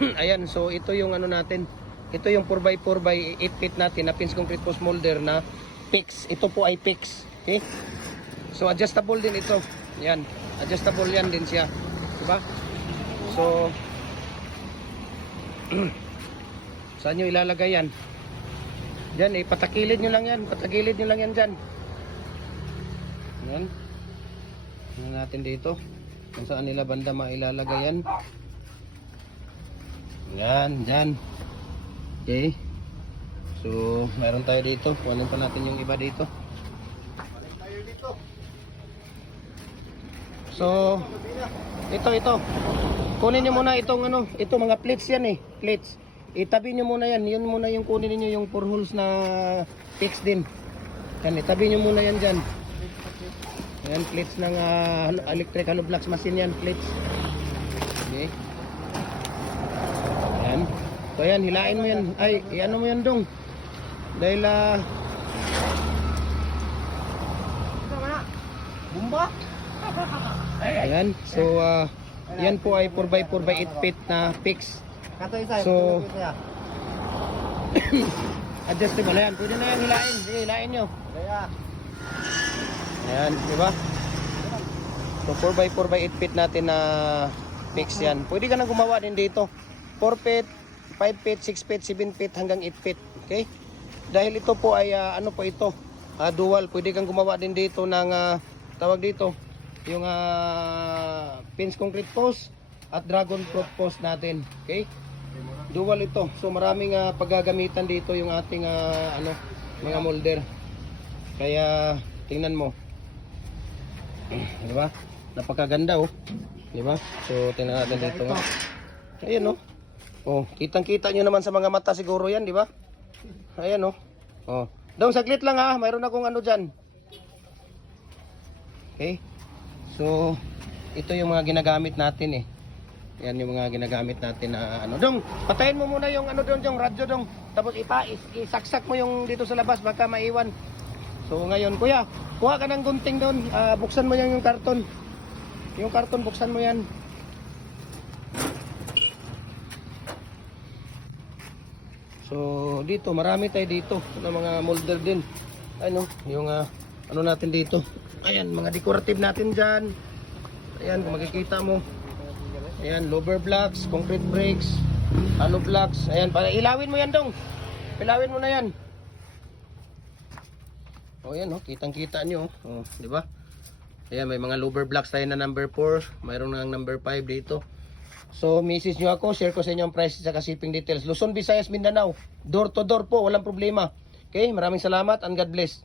Ayan, so ito yung ano natin. Ito yung 4x4 by 8 feet natin na pins concrete post molder na fix. Ito po ay fix. Okay? So adjustable din ito. Yan. Adjustable yan din siya. Diba? So saan nyo ilalagay yan? Diyan eh, patakilid nyo lang yan. Patakilid nyo lang yan dyan. Yan. Tingnan natin dito. Kung saan nila banda mailalagay yan. Yan, dyan. Okay. So, meron tayo dito. Kunin pa natin yung iba dito. So, ito. Kunin nyo muna itong ano, ito mga plates yan eh. Plates. Itabi nyo muna yan. Yun muna yung kunin niyo yung 4 holes na fix din. Yan, itabi nyo muna yan dyan. Yan, plates ng electric hollow blocks machine yan, plates. Okay. Yan. So yan, hilain mo yan. Ay, iano mo yan dong. Dahil Bumba? ayan. So yan po ay 4x4 by 8 feet na fix. So adjustable yan. Pwede na yan hilain. Sige, hilain nyo. Ayan, di ba? So 4x4 by 8 feet natin na fix yan. Pwede ka na gumawa din dito. 4 feet, 5 feet, 6 feet, 7 feet hanggang 8 feet. Okay? Dahil ito po ay ano po ito? Dual. Pwede kang gumawa din dito ng tawag dito yung pins concrete post at dragon fruit post natin. Okay? Dual ito. So maraming paggagamitan dito yung ating ano, mga molder. Kaya tingnan mo. Di ba? Napakaganda oh. Di ba? So tingnan natin dito nga. Ayan oh. Oh, kitang-kita nyo naman sa mga mata siguro yan, di ba? Ayan oh. Oh. Daw saglit lang ha, mayroon akong ano diyan. Okay? So ito yung mga ginagamit natin eh. Yan yung mga ginagamit natin na ano. Dong, patayin mo muna yung ano doon, yung radyo dong. Tapos isaksak mo yung dito sa labas baka maiwan. So ngayon, kuya, kuha ka ng gunting doon. Buksan mo yan yung karton. Yung karton, buksan mo yan. So dito, marami tayo dito na mga molder din. Ano, yung ano natin dito. Ayan, mga decorative natin dyan. Ayan, kung makikita mo. Ayan, lower blocks, concrete bricks, hollow blocks. Ayan, para ilawin mo yan dong. Ilawin mo na yan. O yan, oh, kitang-kita nyo. Oh, di ba? Ayan, may mga lower blocks tayo na number 4. Mayroon na number 5 dito. So, message nyo ako, share ko sa inyo ang price at shipping details. Luzon, Visayas, Mindanao. Door to door po, walang problema. Okay, maraming salamat and God bless.